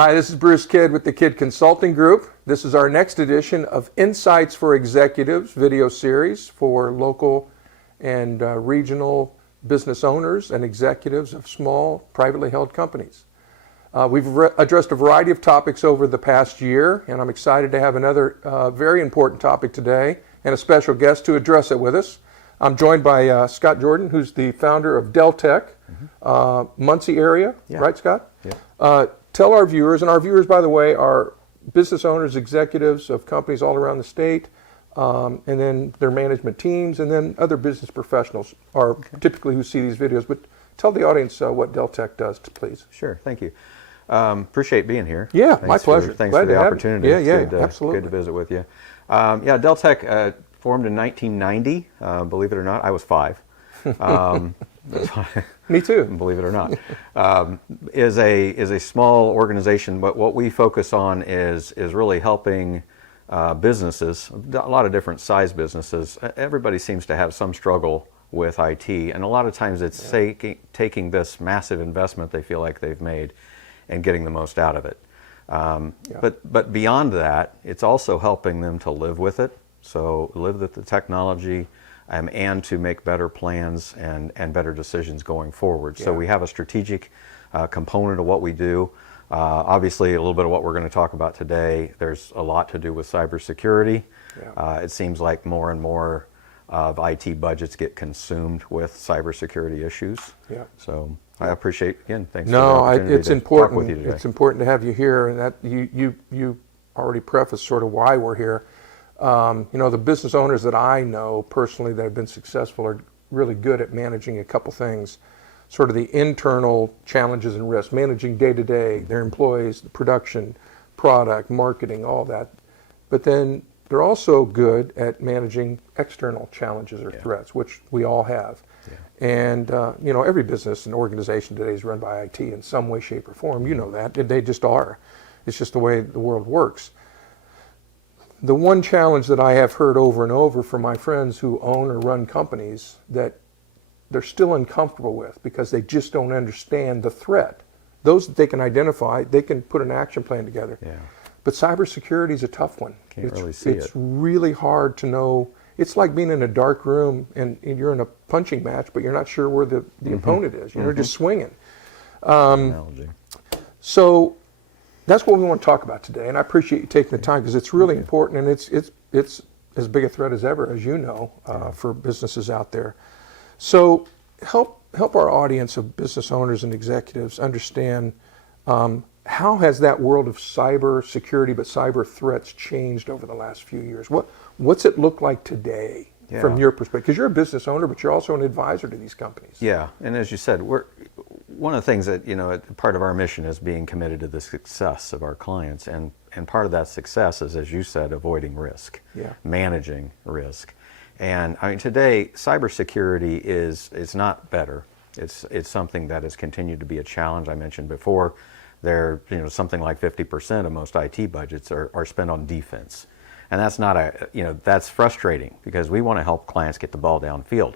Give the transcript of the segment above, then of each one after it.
Hi, this is Bruce Kidd with the Kidd Consulting Group. This is our next edition of Insights for Executives video series for local and regional business owners and executives of small, privately held companies. We've addressed a variety of topics over the past year, and I'm excited to have another very important topic today and a special guest to address it with us. I'm joined by Scott Jordan, who's the founder of Deltec, Muncie area, right, Scott? Yeah. Tell our viewers, and our viewers, by the way, are business owners, executives of companies all around the state, and then their management teams, and then other business professionals are typically who see these videos. But tell the audience what Deltec does, please. Sure, thank you. Appreciate being here. Yeah, thanks my pleasure. Thanks Glad for the to have opportunity. you. It's Absolutely. Good to visit with you. Deltec formed in 1990. Believe it or not, I was 5. Me too. Believe it or not, is a small organization. But what we focus on is really helping businesses, a lot of different size businesses. Everybody seems to have some struggle with IT, and a lot of times it's taking this massive investment they feel like they've made and getting the most out of it. But beyond that, it's also helping them to live with it. So live with the technology. And to make better plans and better decisions going forward. So we have a strategic component of what we do. Obviously, a little bit of what we're going to talk about today, there's a lot to do with cybersecurity. It seems like more and more of IT budgets get consumed with cybersecurity issues. So I appreciate, again, thanks for the opportunity it's to important. talk with you today. It's important to have you here, and that you already prefaced sort of why we're here. The business owners that I know personally that have been successful are really good at managing a couple things, sort of the internal challenges and risks, managing day to day, their employees, the production, product, marketing, all that. But then they're also good at managing external challenges or threats, which we all have. And, every business and organization today is run by IT in some way, shape, or form. You know that. They just are. It's just the way the world works. The one challenge that I have heard over and over from my friends who own or run companies that they're still uncomfortable with because they just don't understand the threat. Those that they can identify, they can put an action plan together. But cybersecurity is a tough one. It's really hard to know. It's like being in a dark room and you're in a punching match, but you're not sure where the opponent is. You're just swinging. So that's what we want to talk about today, and I appreciate you taking the time because it's really important, and it's as big a threat as ever, as you know, for businesses out there. So help our audience of business owners and executives understand how has that world of cyber security, but cyber threats changed over the last few years? What's it look like today from your perspective? Because you're a business owner, but you're also an advisor to these companies. Yeah, and as you said, one of the things that, part of our mission is being committed to the success of our clients, and part of that success is, as you said, avoiding risk, managing risk. And I mean, today, cybersecurity is not better. It's something that has continued to be a challenge. I mentioned before, something like 50% of most IT budgets are spent on defense. And that's not that's frustrating because we want to help clients get the ball downfield.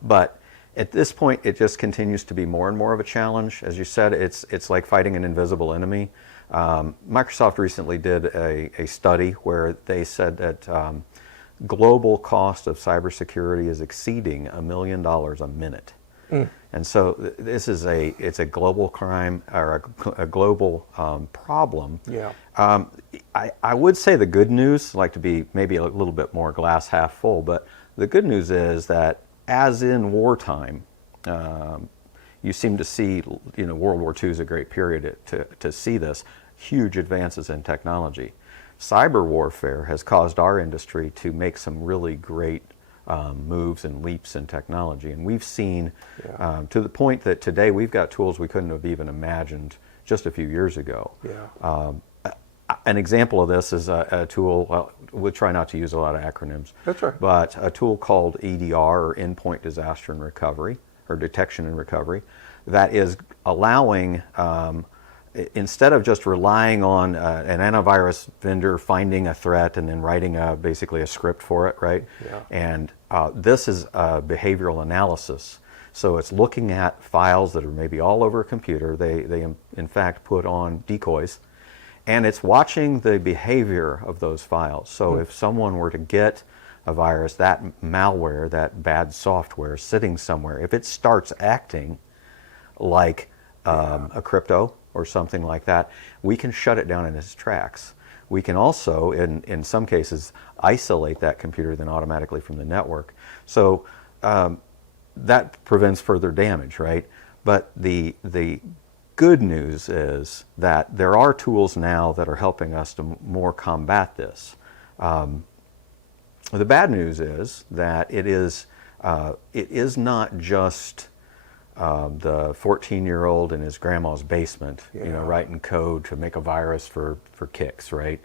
But at this point, it just continues to be more and more of a challenge. As you said, it's like fighting an invisible enemy. Microsoft recently did a study where they said that global cost of cybersecurity is exceeding $1 million a minute. And so this is it's a global crime or a global problem. I would say the good news, like to be maybe a little bit more glass half full, but the good news is that as in wartime, you seem to see, World War II is a great period to see this, huge advances in technology. Cyber warfare has caused our industry to make some really great moves and leaps in technology. And we've seen to the point that today we've got tools we couldn't have even imagined just a few years ago. An example of this is a tool, we'll try not to use a lot of acronyms. That's right. But a tool called EDR, or Endpoint Disaster and Recovery, or Detection and Recovery, that is allowing, instead of just relying on an antivirus vendor finding a threat and then writing basically a script for it, right? And this is behavioral analysis. So it's looking at files that are maybe all over a computer. They in fact put on decoys, and it's watching the behavior of those files. So if someone were to get a virus, that malware, that bad software sitting somewhere, if it starts acting like a crypto or something like that, we can shut it down in its tracks. We can also, in some cases, isolate that computer then automatically from the network. So that prevents further damage, right? But the good news is that there are tools now that are helping us to more combat this. The bad news is that it is not just the 14-year-old in his grandma's basement, writing code to make a virus for kicks, right?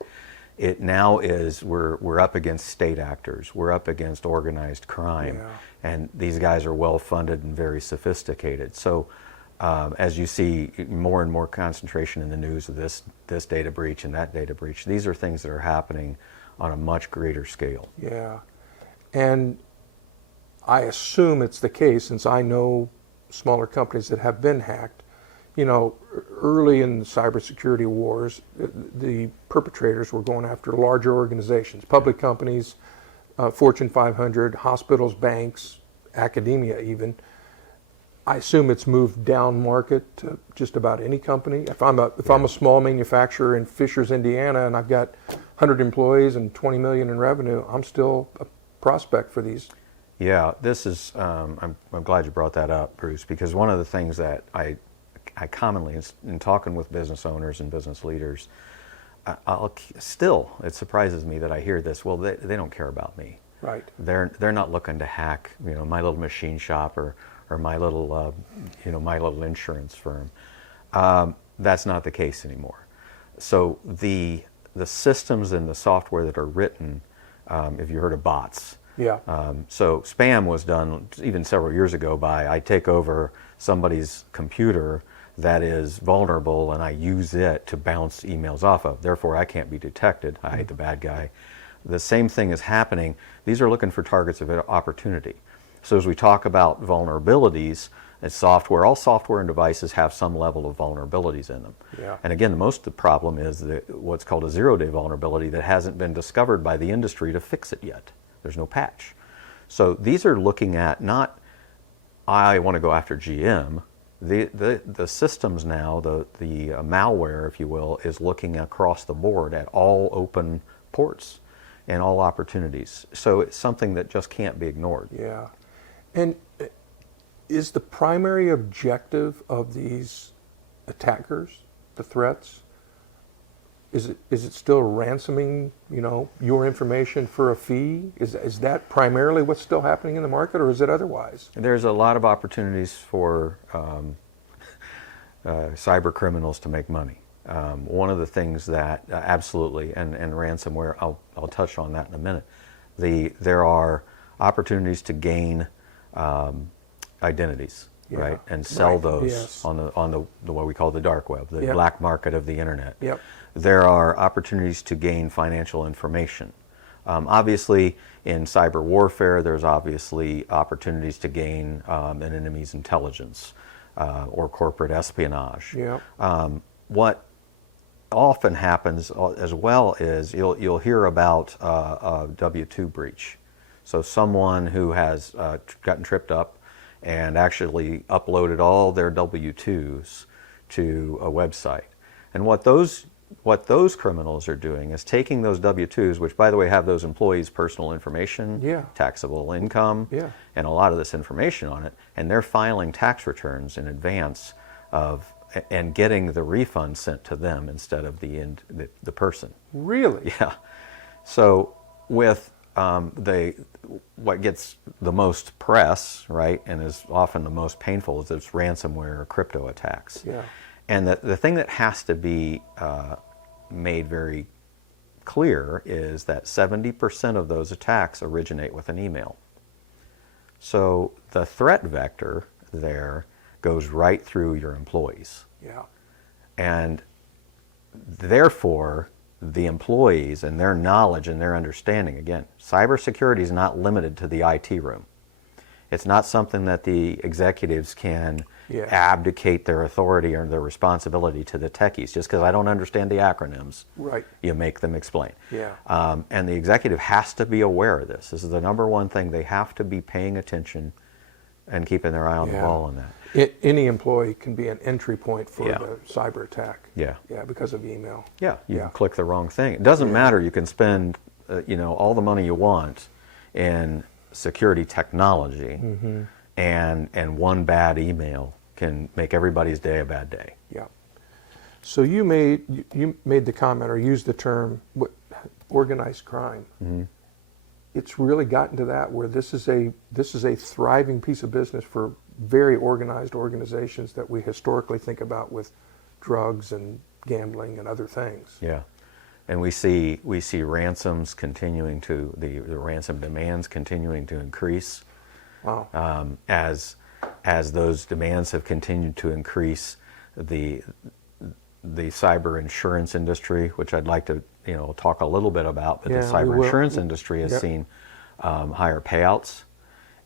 It now is, we're up against state actors, we're up against organized crime, and these guys are well funded and very sophisticated. So as you see more and more concentration in the news of this data breach and that data breach, these are things that are happening on a much greater scale. Yeah, and I assume it's the case, since I know smaller companies that have been hacked. Early in the cybersecurity wars, the perpetrators were going after larger organizations, public companies, Fortune 500, hospitals, banks, academia even. I assume it's moved down market to just about any company. If I'm a small manufacturer in Fishers, Indiana, and I've got 100 employees and 20 million in revenue, I'm still a prospect for these. Yeah, this is, I'm glad you brought that up, Bruce, because one of the things that I commonly, in talking with business owners and business leaders, it surprises me that I hear this, well, they don't care about me. Right. They're not looking to hack, my little machine shop or my little, my little insurance firm. That's not the case anymore. So the systems and the software that are written, if you heard of bots. Yeah. So spam was done even several years ago by, I take over somebody's computer that is vulnerable and I use it to bounce emails off of. Therefore, I can't be detected. I hate the bad guy. The same thing is happening. These are looking for targets of opportunity. So as we talk about vulnerabilities, it's software. All software and devices have some level of vulnerabilities in them. Yeah. And again, most of the problem is what's called a zero-day vulnerability that hasn't been discovered by the industry to fix it yet. There's no patch. So these are looking at not, I want to go after GM. The systems now, the malware, if you will, is looking across the board at all open ports and all opportunities. So it's something that just can't be ignored. Yeah. And is the primary objective of these attackers, the threats, is it still ransoming, your information for a fee? Is that primarily what's still happening in the market, or is it otherwise? There's a lot of opportunities for cyber criminals to make money. One of the things that absolutely, and ransomware, I'll touch on that in a minute. There are opportunities to gain identities, right, and sell those on the what we call the dark web, the black market of the internet. Yep. There are opportunities to gain financial information. Obviously, in cyber warfare, there's obviously opportunities to gain an enemy's intelligence or corporate espionage. Yep. What often happens as well is you'll hear about a W-2 breach. So someone who has gotten tripped up and actually uploaded all their W-2s to a website. And what those criminals are doing is taking those W-2s, which by the way have those employees' personal information, taxable income, and a lot of this information on it, and they're filing tax returns in advance of and getting the refund sent to them instead of the person. Really? Yeah. So with what gets the most press, right, and is often the most painful, is it's ransomware or crypto attacks. Yeah. And the thing that has to be made very clear is that 70% of those attacks originate with an email. So the threat vector there goes right through your employees. Yeah. And therefore, the employees and their knowledge and their understanding, again, cybersecurity is not limited to the IT room. It's not something that the executives can Yeah. abdicate their authority or their responsibility to the techies. Just because I don't understand the acronyms, Right. you make them explain. Yeah. And the executive has to be aware of this. This is the number one thing. They have to be paying attention and keeping their eye on the Yeah. ball on that. Any employee can be an entry point for Yeah. the cyber attack. Yeah. Yeah, because of email. Yeah, you Yeah. can click the wrong thing. It doesn't matter. You can spend, all the money you want in security technology, and one bad email can make everybody's day a bad day. Yeah. So you made the comment or used the term organized crime. It's really gotten to that where this is a thriving piece of business for very organized organizations that we historically think about with drugs and gambling and other things. Yeah, and we see ransoms continuing to the ransom demands continuing to increase. Wow. As those demands have continued to increase, the cyber insurance industry, which I'd like to talk a little bit about, but Yeah, the we cyber will. insurance industry has Yep. seen higher payouts,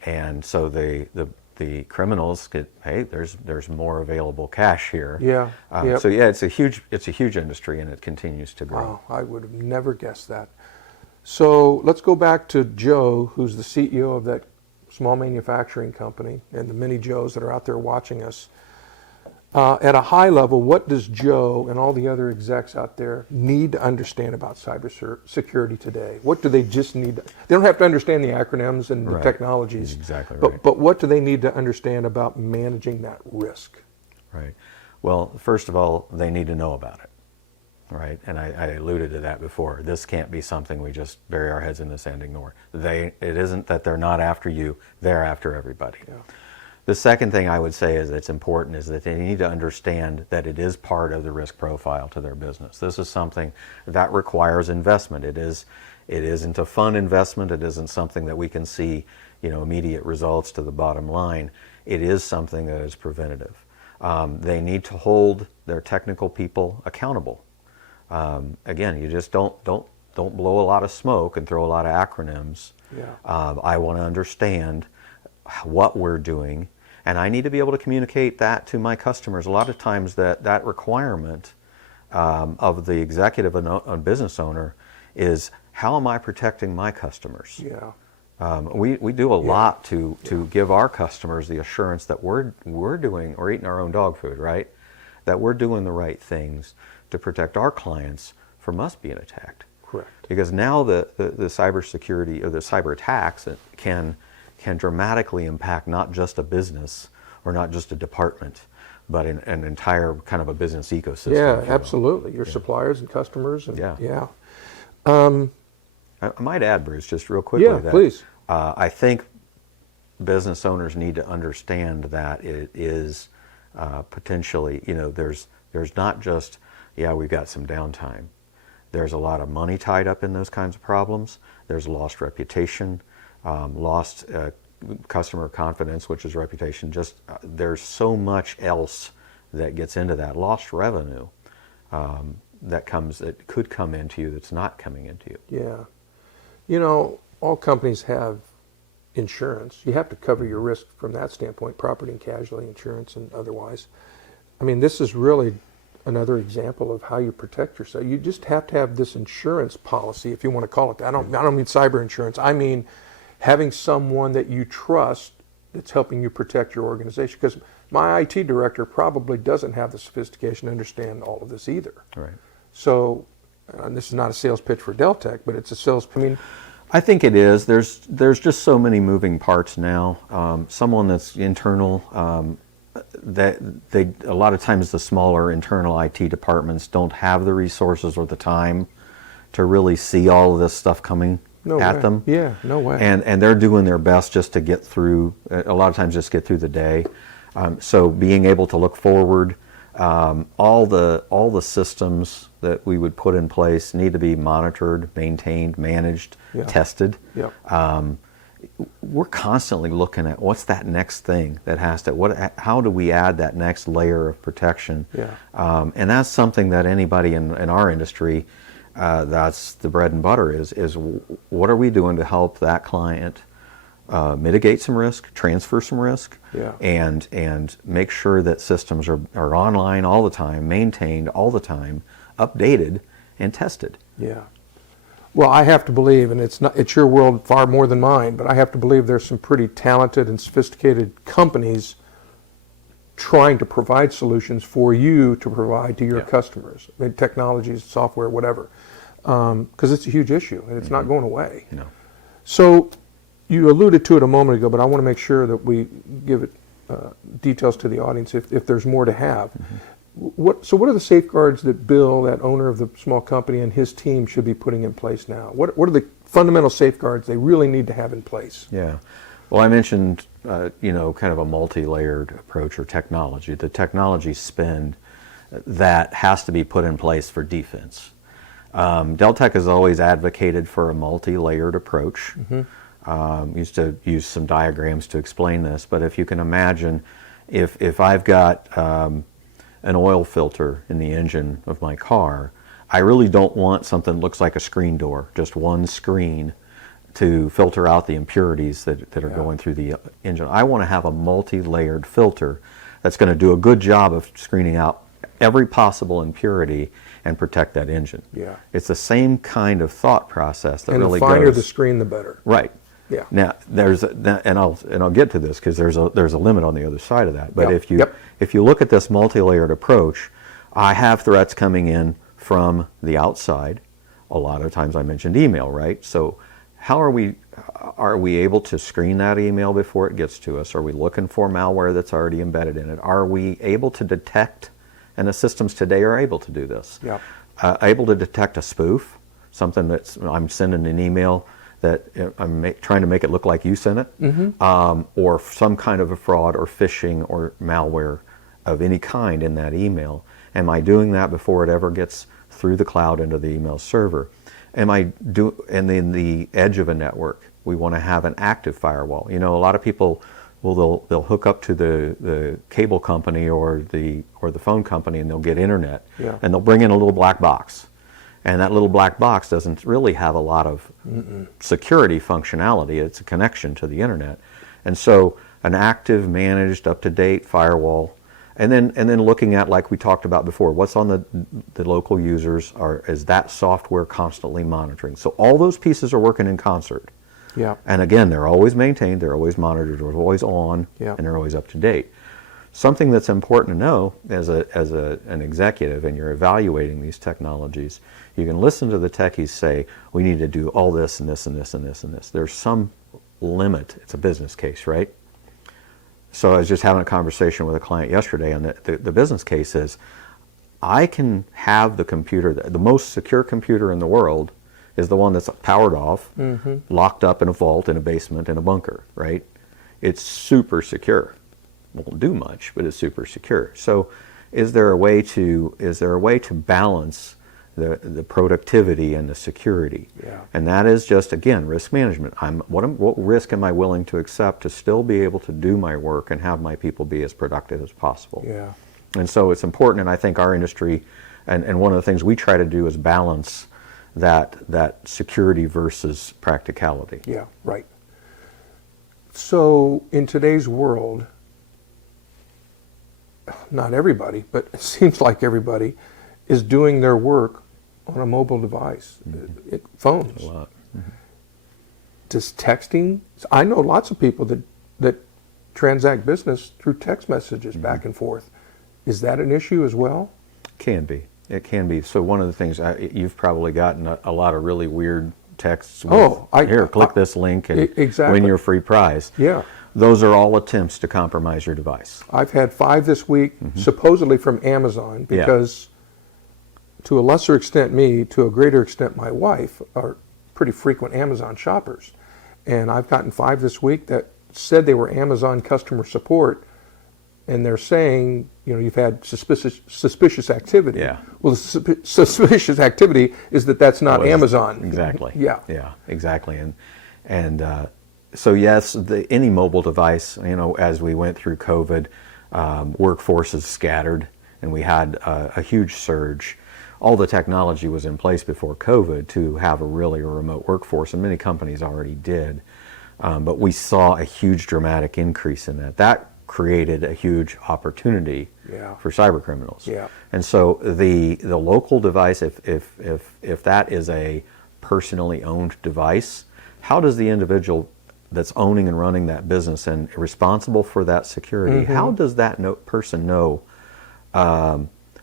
and so the criminals get, hey, there's more available cash here. Yeah. Yep. So yeah, it's a huge industry, and it continues to grow. Wow, I would have never guessed that. So let's go back to Joe, who's the CEO of that small manufacturing company, and the many Joes that are out there watching us. At a high level, what does Joe and all the other execs out there need to understand about cybersecurity today? What do they just need? They don't have to understand the acronyms and the Right. technologies. Exactly but, right. But what do they need to understand about managing that risk? Right. Well, first of all, they need to know about it. Right. And I alluded to that before. This can't be something we just bury our heads in the sand and ignore. It isn't that they're not after you, they're after everybody. Yeah. The second thing I would say is that's important is that they need to understand that it is part of the risk profile to their business. This is something that requires investment. It isn't a fun investment. It isn't something that we can see, immediate results to the bottom line. It is something that is preventative. They need to hold their technical people accountable. Again, you just don't blow a lot of smoke and throw a lot of acronyms. Yeah. I want to understand what we're doing, and I need to be able to communicate that to my customers. A lot of times that requirement of the executive and business owner is, how am I protecting my customers? Yeah. We do a lot to give our customers the assurance that we're doing, or eating our own dog food, right? That we're doing the right things to protect our clients from us being attacked. Correct. Because now the cybersecurity or the cyber attacks can dramatically impact not just a business or not just a department, but an entire kind of a business ecosystem. Yeah, if you will. absolutely. Your suppliers and customers. And, Yeah. yeah. I might add, Bruce, just real quickly. Yeah, that, please. I think business owners need to understand that it is potentially, there's not just, we've got some downtime. There's a lot of money tied up in those kinds of problems. There's lost reputation, lost customer confidence, which is reputation. Just there's so much else that gets into that. Lost revenue that could come into you that's not coming into you. Yeah. All companies have insurance. You have to cover your risk from that standpoint, property and casualty insurance and otherwise. I mean, this is really another example of how you protect yourself. You just have to have this insurance policy, if you want to call it that. I don't mean cyber insurance. I mean having someone that you trust that's helping you protect your organization. Because my IT director probably doesn't have the sophistication to understand all of this either. Right. So, and this is not a sales pitch for Deltec, but it's a sales. I think it is. There's just so many moving parts now. Someone that's internal, a lot of times the smaller internal IT departments don't have the resources or the time to really see all of this stuff coming at them. Yeah, no way. And they're doing their best just to get through. A lot of times, just get through the day. So being able to look forward, all the systems that we would put in place need to be monitored, maintained, managed, tested. Yeah. We're constantly looking at what's that next thing that has to. How do we add that next layer of protection? Yeah. And that's something that anybody in our industry, that's the bread and butter. Is what are we doing to help that client mitigate some risk, transfer some risk, Yeah. and make sure that systems are online all the time, maintained all the time, updated, and tested. Yeah. Well, I have to believe, and it's your world far more than mine, but I have to believe there's some pretty talented and sophisticated companies trying to provide solutions for you to provide to your customers, technologies, software, whatever, because it's a huge issue and it's not going away. You know. So you alluded to it a moment ago, but I want to make sure that we give it details to the audience if there's more to have. So what are the safeguards that Bill, that owner of the small company, and his team should be putting in place now? What are the fundamental safeguards they really need to have in place? Yeah. Well, I mentioned, kind of a multi-layered approach or technology. The technology spend that has to be put in place for defense. Deltec has always advocated for a multi-layered approach. Used to use some diagrams to explain this, but if you can imagine, if I've got an oil filter in the engine of my car, I really don't want something that looks like a screen door, just one screen to filter out the impurities that are going through the engine. I want to have a multi-layered filter that's going to do a good job of screening out every possible impurity and protect that engine. Yeah. It's the same kind of thought process that And really the finer goes. the screen, the better. Right. Yeah. Now and I'll get to this because there's a limit on the other side of that. But if you look at this multi-layered approach, I have threats coming in from the outside. A lot of times I mentioned email, right? So how are we able to screen that email before it gets to us? Are we looking for malware that's already embedded in it? Are we able to detect, and the systems today are able to do this, able to detect a spoof, something that's, I'm sending an email that I'm trying to make it look like you sent it, or some kind of a fraud or phishing or malware of any kind in that email. Am I doing that before it ever gets through the cloud into the email server? And then the edge of a network, we want to have an active firewall. You know, a lot of people they'll hook up to the cable company or the phone company and they'll get internet, and they'll bring in a little black box. And that little black box doesn't really have a lot of security functionality. It's a connection to the internet. And so an active, managed, up-to-date firewall, and then looking at, like we talked about before, what's on the local users, is that software constantly monitoring. So all those pieces are working in concert. Yeah. And again, they're always maintained, they're always monitored, they're always on, and they're always up to date. Something that's important to know as an executive and you're evaluating these technologies, you can listen to the techies say, we need to do all this and this and this and this and this. There's some limit. It's a business case, right? So I was just having a conversation with a client yesterday, and the business case is, I can have the computer, the most secure computer in the world is the one that's powered off, locked up in a vault, in a basement, in a bunker, right? It's super secure. Won't do much, but it's super secure. So is there a way to balance the productivity and the security? And that is just, again, risk management. What risk am I willing to accept to still be able to do my work and have my people be as productive as possible? And so it's important, and I think our industry, and one of the things we try to do is balance that security versus practicality. Yeah, right. So in today's world, not everybody, but it seems like everybody is doing their work on a mobile device, phones. A lot. Does texting, I know lots of people that transact business through text messages back and forth. Is that an issue as well? Can be. It can be. So one of the things, you've probably gotten a lot of really weird texts with, here, click this link and win your free prize. Yeah. Those are all attempts to compromise your device. I've had 5 this week, supposedly from Amazon, because to a lesser extent me, to a greater extent my wife, are pretty frequent Amazon shoppers. And I've gotten 5 this week that said they were Amazon customer support, and they're saying, you've had suspicious activity. Yeah. Well, the suspicious activity is that's not Amazon. Exactly. Yeah. Yeah, exactly. And so yes, any mobile device, as we went through COVID, workforces scattered, and we had a huge surge. All the technology was in place before COVID to have a remote workforce, and many companies already did. But we saw a huge dramatic increase in that. That created a huge opportunity for cyber criminals. Yeah. And so the local device, if that is a personally owned device, how does the individual that's owning and running that business and responsible for that security, how does that person know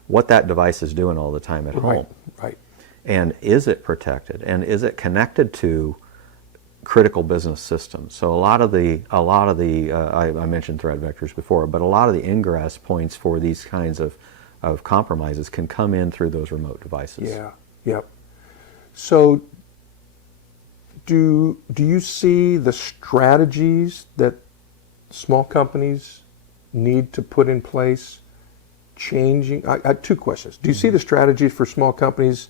what that device is doing all the time at home? Right. And is it protected? And is it connected to critical business systems? So a lot of the I mentioned threat vectors before, but a lot of the ingress points for these kinds of compromises can come in through those remote devices. Yeah. Yep. So do you see the strategies that small companies need to put in place changing? I had two questions. Do you see the strategies for small companies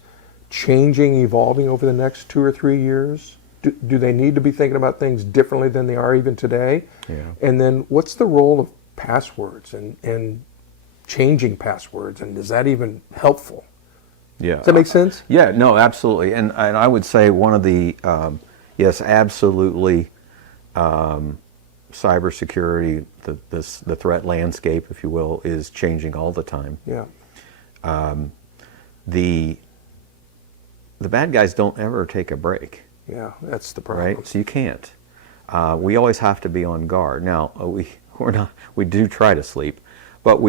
changing, evolving over the next 2 or 3 years? Do they need to be thinking about things differently than they are even today? Yeah. And then what's the role of passwords and changing passwords, and is that even helpful? Yeah. Does that make sense? Yeah, no, absolutely. And I would say one of the, yes, absolutely, cybersecurity, the threat landscape, if you will, is changing all the time. Yeah. The bad guys don't ever take a break. Yeah, that's the problem. Right? So you can't. We always have to be on guard. Now, we do try to sleep, but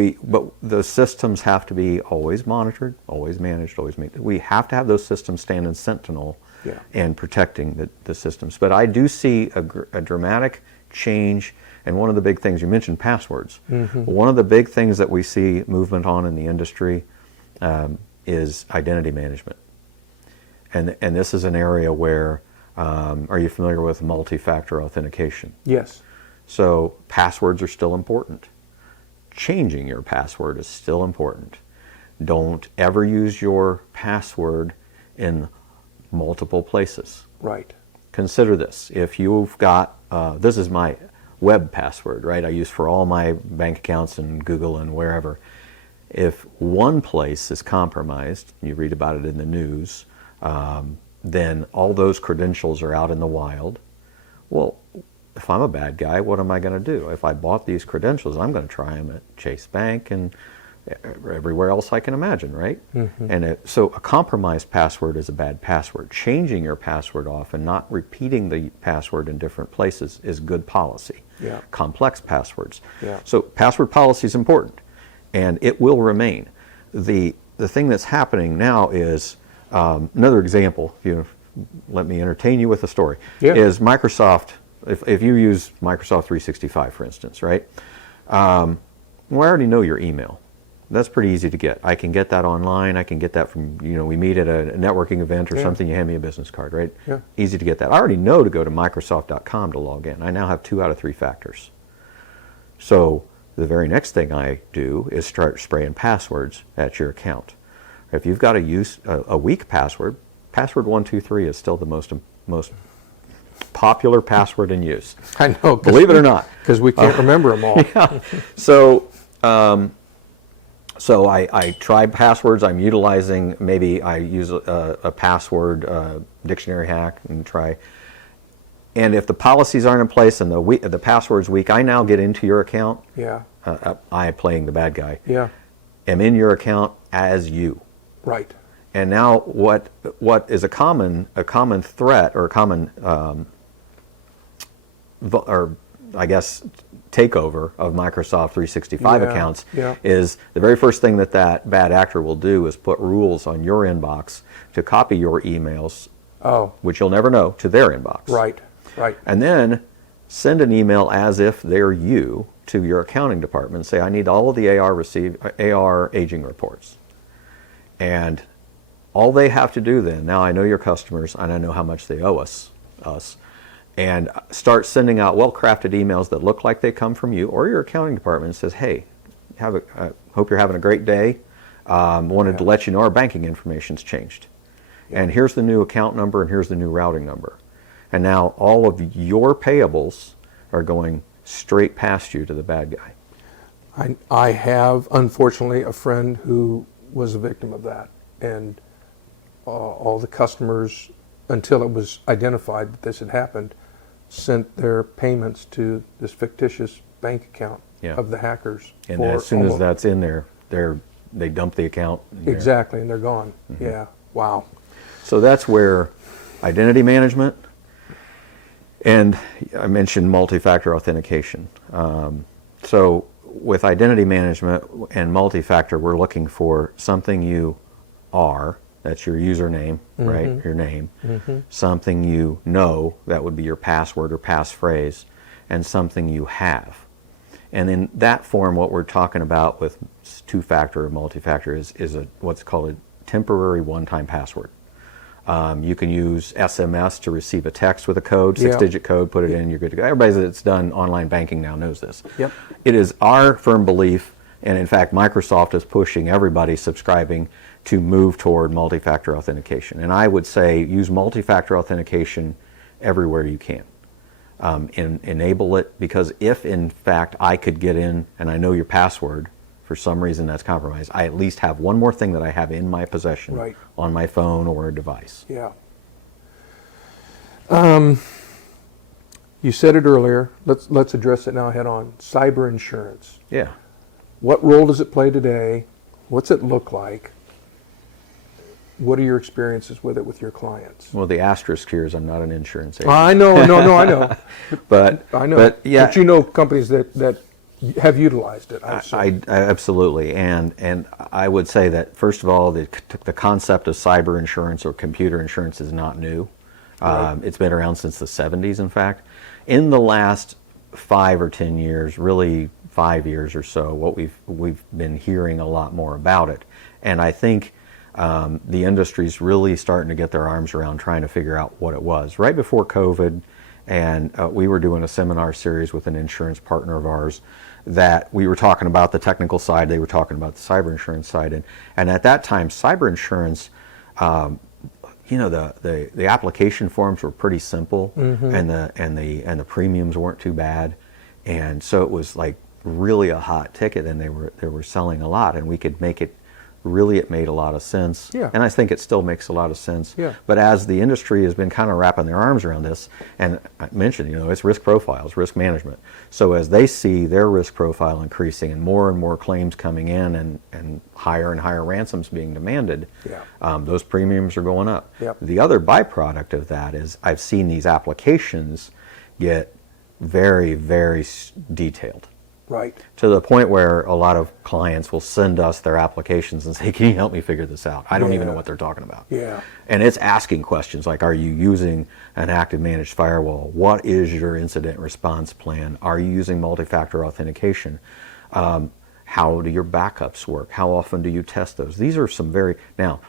the systems have to be always monitored, always managed, always made. We have to have those systems standing sentinel and protecting the systems. But I do see a dramatic change, and one of the big things, you mentioned passwords. One of the big things that we see movement on in the industry is identity management. And this is an area where, are you familiar with multi-factor authentication? Yes. So passwords are still important. Changing your password is still important. Don't ever use your password in multiple places. Right. Consider this. If you've got, this is my web password, right? I use for all my bank accounts and Google and wherever. If one place is compromised, you read about it in the news, then all those credentials are out in the wild. Well, if I'm a bad guy, what am I going to do? If I bought these credentials, I'm going to try them at Chase Bank and everywhere else I can imagine, right? And so a compromised password is a bad password. Changing your password off and not repeating the password in different places is good policy. Yeah. Complex passwords. Yeah. So password policy is important, and it will remain. The thing that's happening now is, another example, if you let me entertain you with a story, is Microsoft. If you use Microsoft 365, for instance, right? Well, I already know your email. That's pretty easy to get. I can get that online. I can get that from, we meet at a networking event or something, you hand me a business card, right? Yeah. Easy to get that. I already know to go to Microsoft.com to log in. I now have 2 out of 3 factors. So the very next thing I do is start spraying passwords at your account. If you've got a weak password, password 123 is still the most popular password in use. I know. Believe it or not. Because we can't remember them all. Yeah. So, so I try passwords. I'm utilizing, maybe I use a password dictionary hack and try. And if the policies aren't in place and the password's weak, I now get into your account. Yeah. I, playing the bad guy, Yeah. am in your account as you. Right. And now what is a common threat or a common or I guess takeover of Microsoft 365 accounts is the very first thing that bad actor will do is put rules on your inbox to copy your emails, which you'll never know, to their inbox. Right. Right. And then send an email as if they're you to your accounting department and say, I need all of the AR aging reports. And all they have to do then, now I know your customers and I know how much they owe us, and start sending out well-crafted emails that look like they come from you or your accounting department and says, hey, hope you're having a great day. Wanted to let you know our banking information's changed. And here's the new account number and here's the new routing number. And now all of your payables are going straight past you to the bad guy. I have, unfortunately, a friend who was a victim of that. And all the customers, until it was identified that this had happened, sent their payments to this fictitious bank account Yeah. of the hackers. And as soon as that's in there, they dump the account. Exactly, and they're gone. Yeah, wow. So that's where identity management, and I mentioned multi-factor authentication. So with identity management and multi-factor, we're looking for something you are, that's your username, right, your name, something you know, that would be your password or passphrase, and something you have. And in that form, what we're talking about with two-factor or multi-factor is what's called a temporary one-time password. You can use SMS to receive a text with a code, six-digit code, put it in, you're good to go. Everybody that's done online banking now knows this. Yep. It is our firm belief, and in fact, Microsoft is pushing everybody subscribing to move toward multi-factor authentication. And I would say use multi-factor authentication everywhere you can. Enable it, because if in fact I could get in and I know your password, for some reason that's compromised, I at least have one more thing that I have in my possession on my phone or a device. Yeah. You said it earlier. Let's address it now head on. Cyber insurance. Yeah. What role does it play today? What's it look like? What are your experiences with it with your clients? Well, the asterisk here is I'm not an insurance agent. I know. I know. But I know. But yeah, but you know companies that have utilized it. I absolutely, and I would say that first of all, the concept of cyber insurance or computer insurance is not new. It's been around since the 70s. In fact, in the last 5 or 10 years, really 5 years or so, what we've been hearing a lot more about it, and I think the industry's really starting to get their arms around trying to figure out what it was. Right before COVID, and we were doing a seminar series with an insurance partner of ours that we were talking about the technical side, they were talking about the cyber insurance side, and at that time, cyber insurance, the application forms were pretty simple, and the premiums weren't too bad, and so it was like really a hot ticket, and they were selling a lot, and we could make it. Really, it made a lot of sense, and I think it still makes a lot of sense. Yeah. But as the industry has been kind of wrapping their arms around this, and I mentioned, it's risk profiles, risk management. So as they see their risk profile increasing and more claims coming in and higher ransoms being demanded, those premiums are going up. Yep. The other byproduct of that is I've seen these applications get very, very detailed. Right. To the point where a lot of clients will send us their applications and say, can you help me figure this out? I don't even know what they're talking about. Yeah. And it's asking questions like, are you using an active managed firewall? What is your incident response plan? Are you using multi-factor authentication? How do your backups work? How often do you test those? These are some now,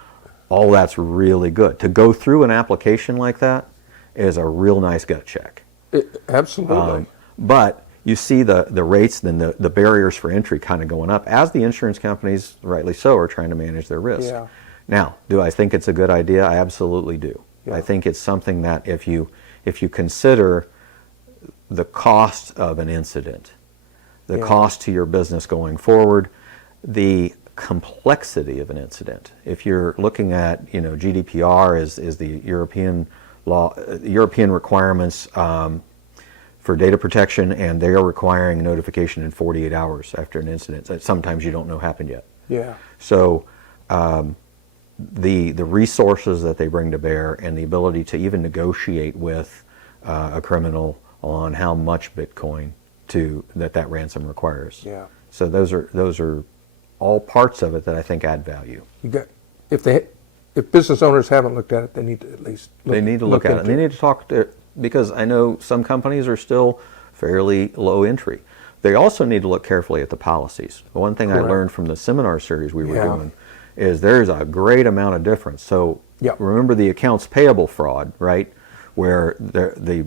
all that's really good. To go through an application like that is a real nice gut check. Absolutely. But you see the rates and the barriers for entry kind of going up as the insurance companies, rightly so, are trying to manage their risk. Yeah. Now, do I think it's a good idea? I absolutely do. Yeah. I think it's something that if you consider the cost of an incident, the cost to your business going forward, the complexity of an incident. If you're looking at, GDPR is the European law, European requirements for data protection, and they are requiring notification in 48 hours after an incident that sometimes you don't know happened yet. Yeah. So the resources that they bring to bear and the ability to even negotiate with a criminal on how much Bitcoin that ransom requires. Yeah. So those are all parts of it that I think add value. If business owners haven't looked at it, they need to at least look at it. And they need to talk to, because I know some companies are still fairly low entry. They also need to look carefully at the policies. One thing I learned from the seminar series we were doing is there's a great amount of difference. So remember the accounts payable fraud, right? Where the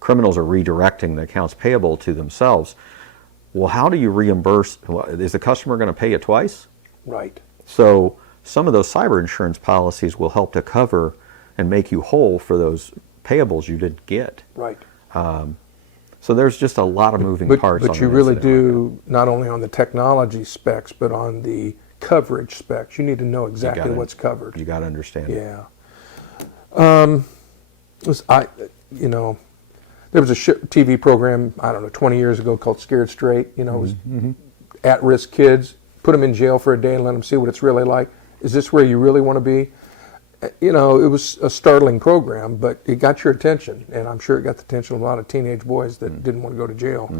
criminals are redirecting the accounts payable to themselves. Well, how do you reimburse? Is the customer going to pay you twice? Right. So some of those cyber insurance policies will help to cover and make you whole for those payables you didn't get. Right. So there's just a lot of moving parts. But you really do, not only on the technology specs, but on the coverage specs. You need to know exactly what's covered. You got to understand it. Yeah. there was a TV program, I don't know, 20 years ago called Scared Straight. You know, it was at-risk kids, put them in jail for a day and let them see what it's really like. Is this where you really want to be? You know, it was a startling program, but it got your attention, and I'm sure it got the attention of a lot of teenage boys that didn't want to go to jail.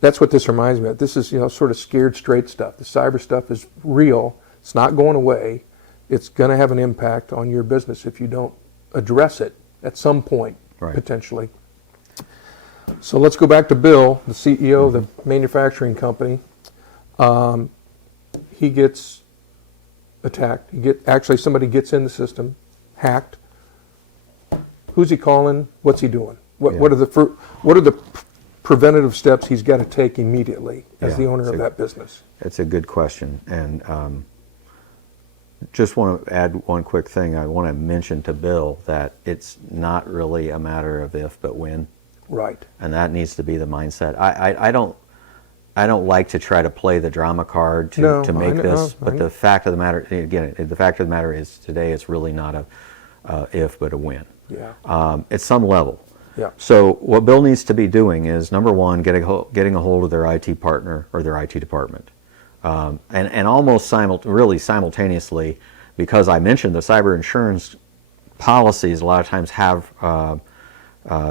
That's what this reminds me of. This is, you know, sort of Scared Straight stuff. The cyber stuff is real. It's not going away. It's going to have an impact on your business if you don't address it at some point, potentially. So let's go back to Bill, the CEO of the manufacturing company. He gets attacked. Actually, somebody gets in the system, hacked. Who's he calling? What's he doing? What are the preventative steps he's got to take immediately as the owner of that business? It's a good question, and just want to add one quick thing. I want to mention to Bill that it's not really a matter of if, but when. Right. And that needs to be the mindset. I don't like to try to play the drama card to make this, but the fact of the matter, again, the fact of the matter is today it's really not a if, but a when. Yeah. At some level. Yeah. So what Bill needs to be doing is, number one, getting a hold of their IT partner or their IT department. And almost really simultaneously, because I mentioned the cyber insurance policies a lot of times have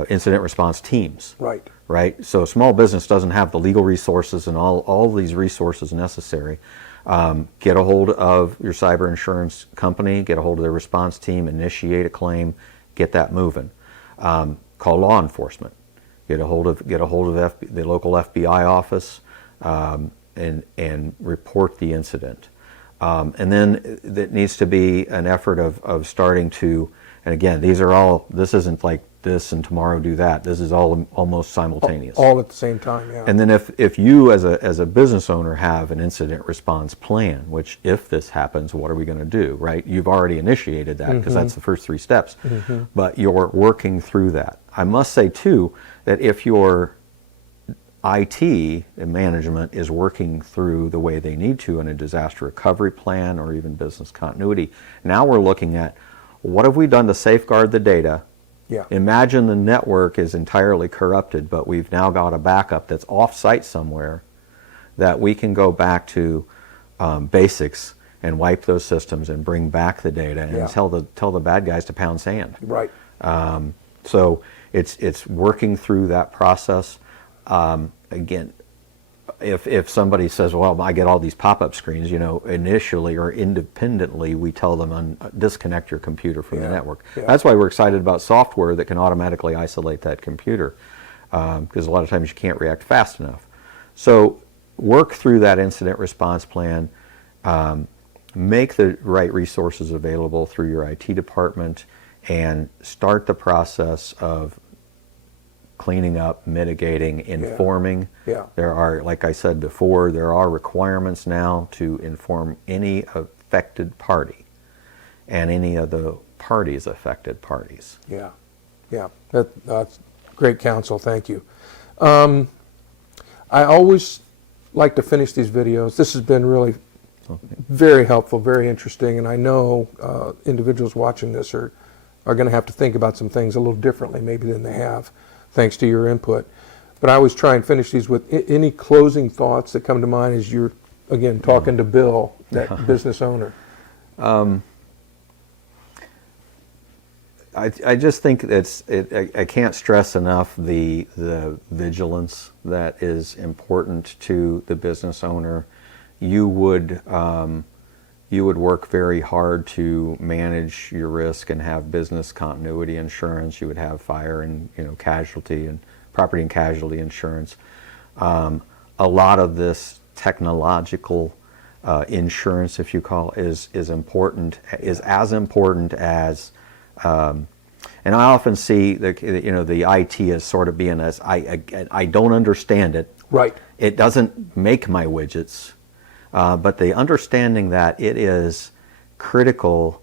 incident response teams. Right. Right? So small business doesn't have the legal resources and all these resources necessary. Get a hold of your cyber insurance company, get a hold of their response team, initiate a claim, get that moving. Call law enforcement. Get a hold of the local FBI office and report the incident. And then it needs to be an effort of starting to, and again, this isn't like this and tomorrow do that. This is all almost simultaneous. All at the same time, yeah. And then if you as a business owner have an incident response plan, which if this happens, what are we going to do, right? You've already initiated that because that's the first 3 steps. But you're working through that. I must say too that if your IT and management is working through the way they need to in a disaster recovery plan or even business continuity, now we're looking at what have we done to safeguard the data. Yeah. Imagine the network is entirely corrupted, but we've now got a backup that's off-site somewhere that we can go back to basics and wipe those systems and bring back the data and tell the bad guys to pound sand. Right. So it's working through that process. Again, if somebody says, well, I get all these pop-up screens, initially or independently, we tell them disconnect your computer from the network. Yeah. That's why we're excited about software that can automatically isolate that computer, because a lot of times you can't react fast enough. So work through that incident response plan, make the right resources available through your IT department, and start the process of cleaning up, mitigating, informing. Yeah. There are, like I said before, there are requirements now to inform any affected party and any of the parties affected parties. Yeah. Yeah. That's great counsel. Thank you. I always like to finish these videos. This has been really very helpful, very interesting, and I know individuals watching this are going to have to think about some things a little differently maybe than they have, thanks to your input. But I always try and finish these with any closing thoughts that come to mind as you're, again, talking to Bill, that business owner. I just think I can't stress enough the vigilance that is important to the business owner. You would work very hard to manage your risk and have business continuity insurance. You would have fire and casualty and property and casualty insurance. A lot of this technological insurance, if you call, is as important as. And I often see the IT as sort of being as I don't understand it. Right. It doesn't make my widgets. But the understanding that it is critical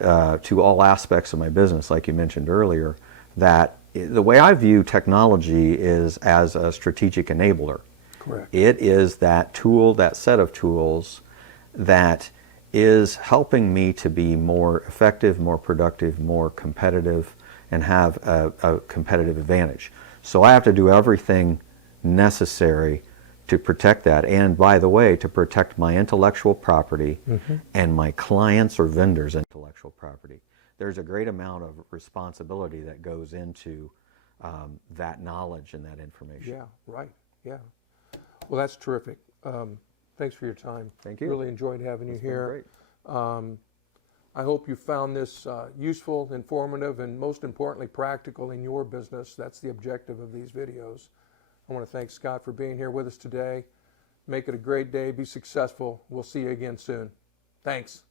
to all aspects of my business, like you mentioned earlier, that the way I view technology is as a strategic enabler. Correct. It is that tool, that set of tools that is helping me to be more effective, more productive, more competitive, and have a competitive advantage. So I have to do everything necessary to protect that. And by the way, to protect my intellectual property and my clients' or vendors' intellectual property. There's a great amount of responsibility that goes into that knowledge and that information. Yeah, right. Yeah. Well, that's terrific. Thanks for your time. Thank you. Really enjoyed having you It's been here. great. I hope you found this useful, informative, and most importantly, practical in your business. That's the objective of these videos. I want to thank Scott for being here with us today. Make it a great day. Be successful. We'll see you again soon. Thanks.